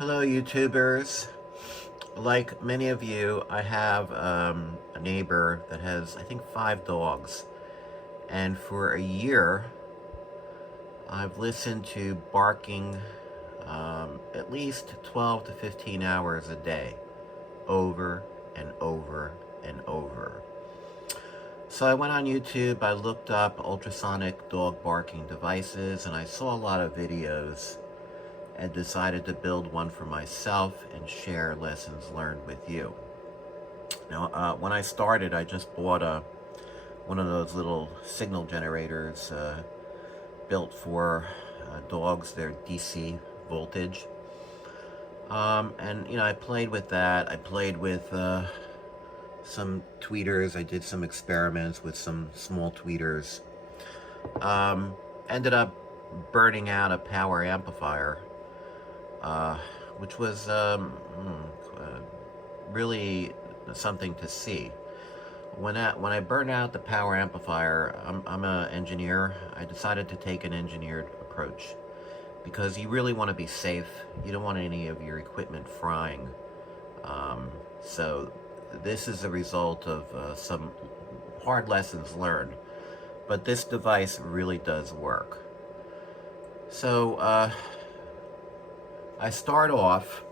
Hello, YouTubers. Like many of you, I have a neighbor that has, I think, 5 dogs. And for a year, I've listened to barking at least 12 to 15 hours a day, over and over and over. So I went on YouTube, I looked up ultrasonic dog barking devices, and I saw a lot of videos and decided to build one for myself and share lessons learned with you. Now, when I started, I just bought one of those little signal generators built for dogs. They're DC voltage. And, I played with that. I played with some tweeters. I did some experiments with some small tweeters. Ended up burning out a power amplifier, which was really something to see. When I burned out the power amplifier, I'm an engineer. I decided to take an engineered approach because you really want to be safe. You don't want any of your equipment frying. So this is a result of some hard lessons learned. But this device really does work. So I start off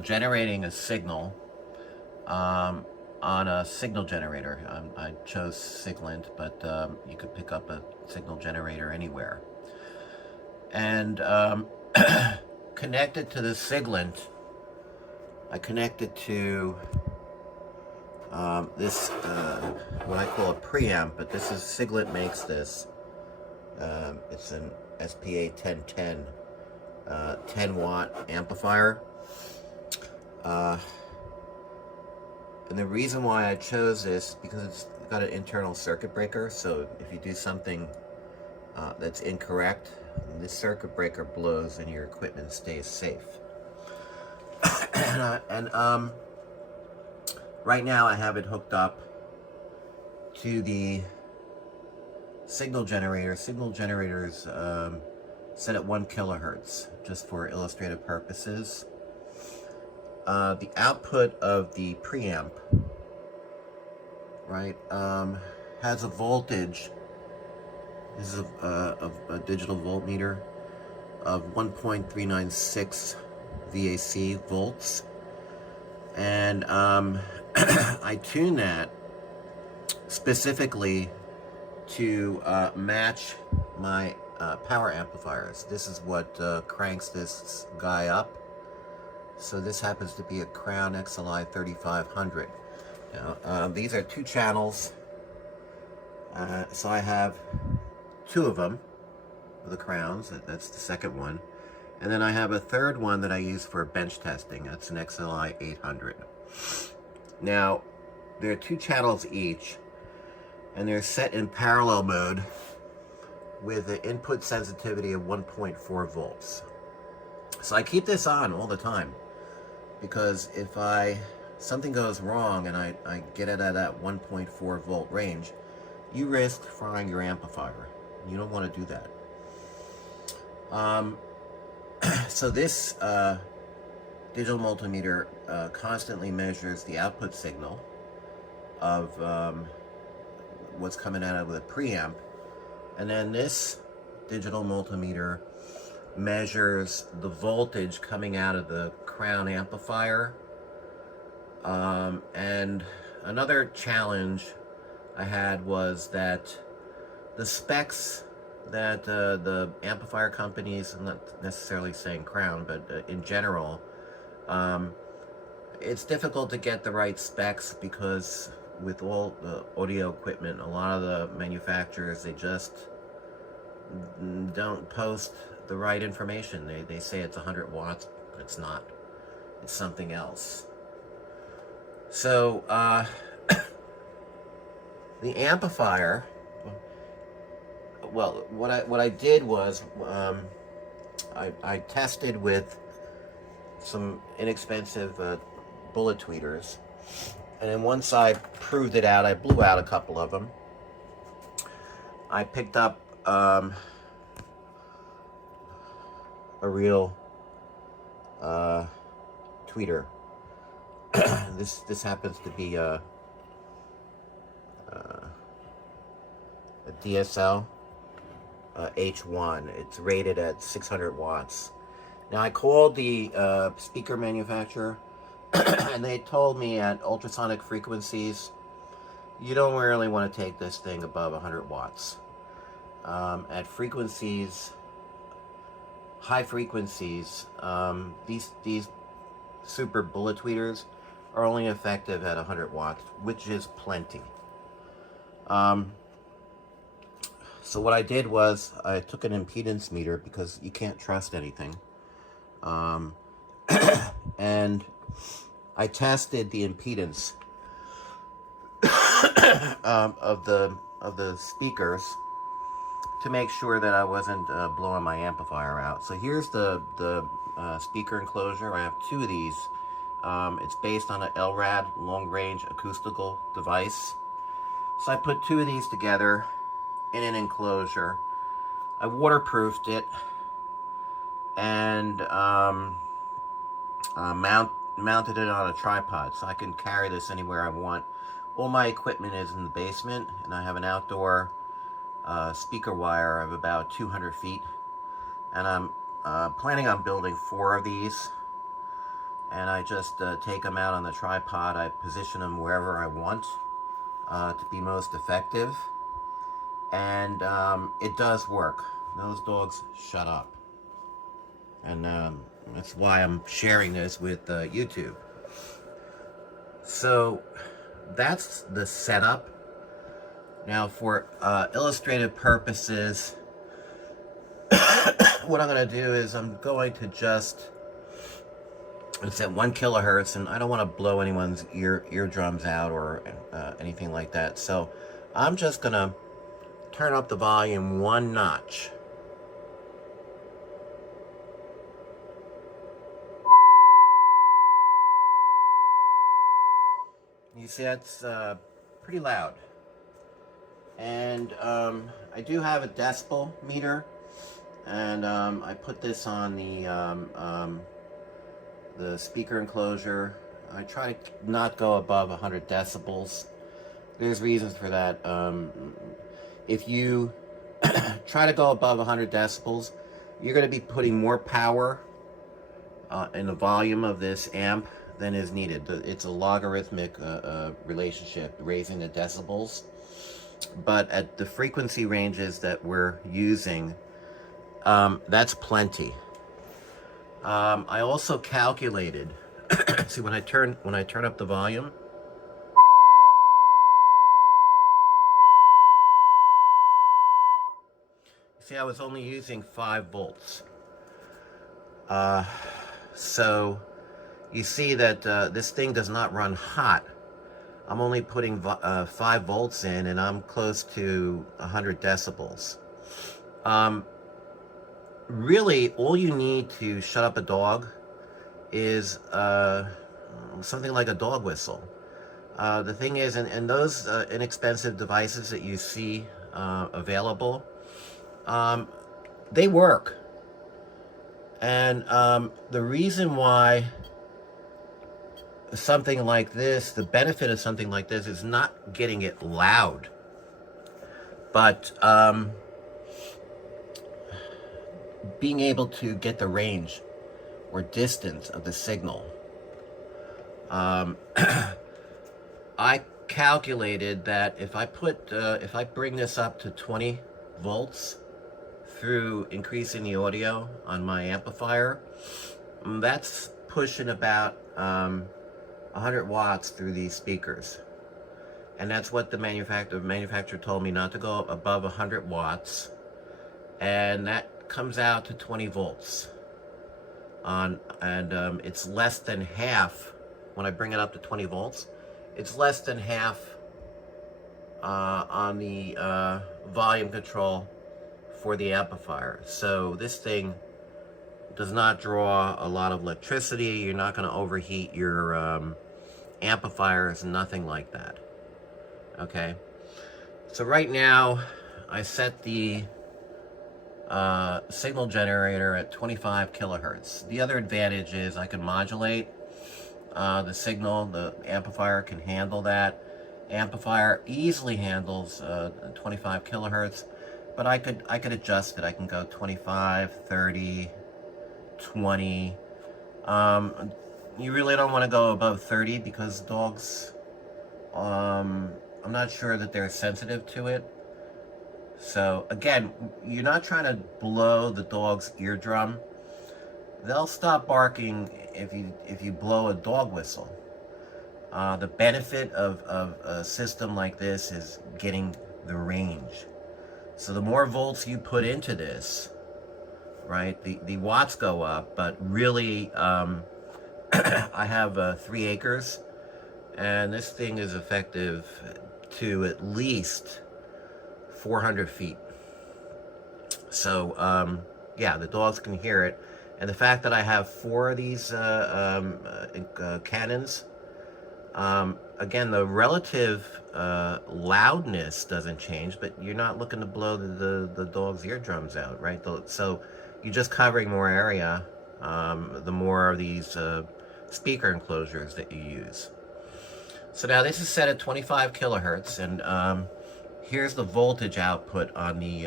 generating a signal on a signal generator. I chose Siglent, but you could pick up a signal generator anywhere. And connected to the Siglent, I connected to this, what I call a preamp, but this is, Siglent makes this. It's an SPA 1010 10-watt amplifier. And the reason why I chose this, because it's got an internal circuit breaker, so if you do something that's incorrect, this circuit breaker blows and your equipment stays safe. and right now I have it hooked up to the signal generator. Signal generators set at 1 kilohertz, just for illustrative purposes. The output of the preamp, right, has a voltage. This is a digital voltmeter of 1.396 VAC volts, and I tune that specifically to match my power amplifiers. This is what cranks this guy up. So this happens to be a Crown XLI 3500. Now, these are 2 channels. So I have 2 of them, the Crowns. That's the second one. And then I have a third one that I use for bench testing. That's an XLI 800. Now, there are 2 channels each, and they're set in parallel mode with an input sensitivity of 1.4 volts. So I keep this on all the time, because if something goes wrong and I get it at that 1.4 volt range, you risk frying your amplifier. You don't want to do that. So this digital multimeter constantly measures the output signal of what's coming out of the preamp, and then this digital multimeter measures the voltage coming out of the Crown amplifier. And another challenge I had was that the specs that the amplifier companies, I'm not necessarily saying Crown, but in general, it's difficult to get the right specs, because with all the audio equipment, a lot of the manufacturers, they just don't post the right information. They say it's 100 watts, but it's not. It's something else. So the amplifier, well, what I did was I tested with some inexpensive bullet tweeters, and then once I proved it out, I blew out a couple of them. I picked up a real tweeter. This happens to be a DSL H1. It's rated at 600 watts. Now I called the speaker manufacturer and they told me at ultrasonic frequencies you don't really want to take this thing above 100 watts. At frequencies, high frequencies, these super bullet tweeters are only effective at 100 watts, which is plenty. So what I did was I took an impedance meter because you can't trust anything. And I tested the impedance of the speakers to make sure that I wasn't blowing my amplifier out. So here's the speaker enclosure. I have two of these. It's based on an LRAD, long-range acoustical device. So I put two of these together in an enclosure. I waterproofed it and mounted it on a tripod so I can carry this anywhere I want. All my equipment is in the basement, and I have an outdoor speaker wire of about 200 feet. And I'm planning on building 4 of these. And I just take them out on the tripod. I position them wherever I want to be most effective. And it does work. Those dogs shut up. And that's why I'm sharing this with YouTube. So that's the setup. Now for illustrative purposes, what I'm going to do is I'm going to just, it's at 1 kilohertz, and I don't want to blow anyone's eardrums out or anything like that. So I'm just going to turn up the volume 1 notch. You see, that's pretty loud. And I do have a decibel meter, and I put this on the speaker enclosure. I try to not go above 100 decibels. There's reasons for that. If you try to go above 100 decibels, you're going to be putting more power in the volume of this amp than is needed. It's a logarithmic relationship, raising the decibels. But at the frequency ranges that we're using, that's plenty. I also calculated. See, when I turn up the volume, see, I was only using 5 volts. So you see that this thing does not run hot. I'm only putting 5 volts in, and I'm close to 100 decibels. Really, all you need to shut up a dog is something like a dog whistle. The thing is, and those inexpensive devices that you see available, they work. And the reason why something like this, the benefit of something like this is not getting it loud, but being able to get the range or distance of the signal. I calculated that if I bring this up to 20 volts through increasing the audio on my amplifier, that's pushing about 100 watts through these speakers. And that's what the manufacturer told me, not to go above 100 watts. And that comes out to 20 volts. And it's less than half, when I bring it up to 20 volts, it's less than half on the volume control for the amplifier. So this thing does not draw a lot of electricity. You're not going to overheat your amplifiers, nothing like that. Okay, so right now I set the signal generator at 25 kilohertz. The other advantage is I can modulate the signal. The amplifier can handle that. Amplifier easily handles 25 kilohertz, but I could adjust it. I can go 25, 30, 20. You really don't want to go above 30 because dogs, I'm not sure that they're sensitive to it. So again, you're not trying to blow the dog's eardrum. They'll stop barking if you blow a dog whistle. The benefit of a system like this is getting the range. So the more volts you put into this, right, the watts go up, but really, I have 3 acres, and this thing is effective to at least 400 feet. So, yeah, the dogs can hear it. And the fact that I have 4 of these cannons, again, the relative loudness doesn't change, but you're not looking to blow the dog's eardrums out, right? So you're just covering more area, the more of these speaker enclosures that you use. So now this is set at 25 kilohertz, and here's the voltage output on the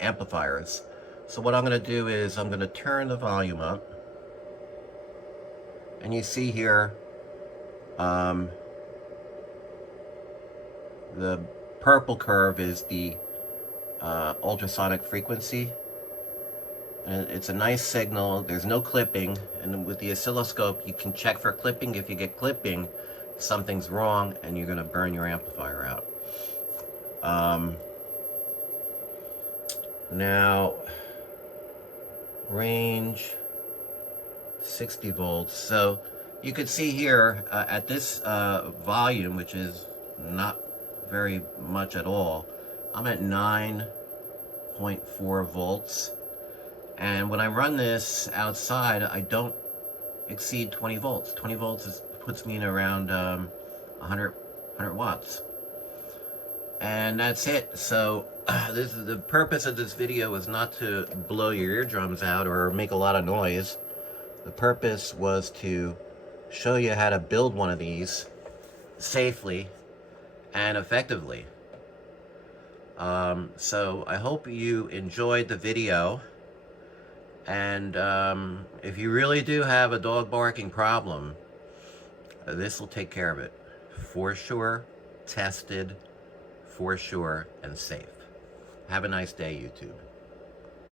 amplifiers. So what I'm going to do is I'm going to turn the volume up, and you see here the purple curve is the ultrasonic frequency, and it's a nice signal. There's no clipping, and with the oscilloscope you can check for clipping. If you get clipping, something's wrong and you're going to burn your amplifier out. Now, range 60 volts. So you could see here at this volume, which is not very much at all, I'm at 9.4 volts. And when I run this outside, I don't exceed 20 volts. 20 volts puts me in around 100 watts. And that's it. So this is the purpose of this video is not to blow your eardrums out or make a lot of noise. The purpose was to show you how to build one of these safely and effectively. So I hope you enjoyed the video. And if you really do have a dog barking problem, this will take care of it. For sure, tested, for sure, and safe. Have a nice day, YouTube.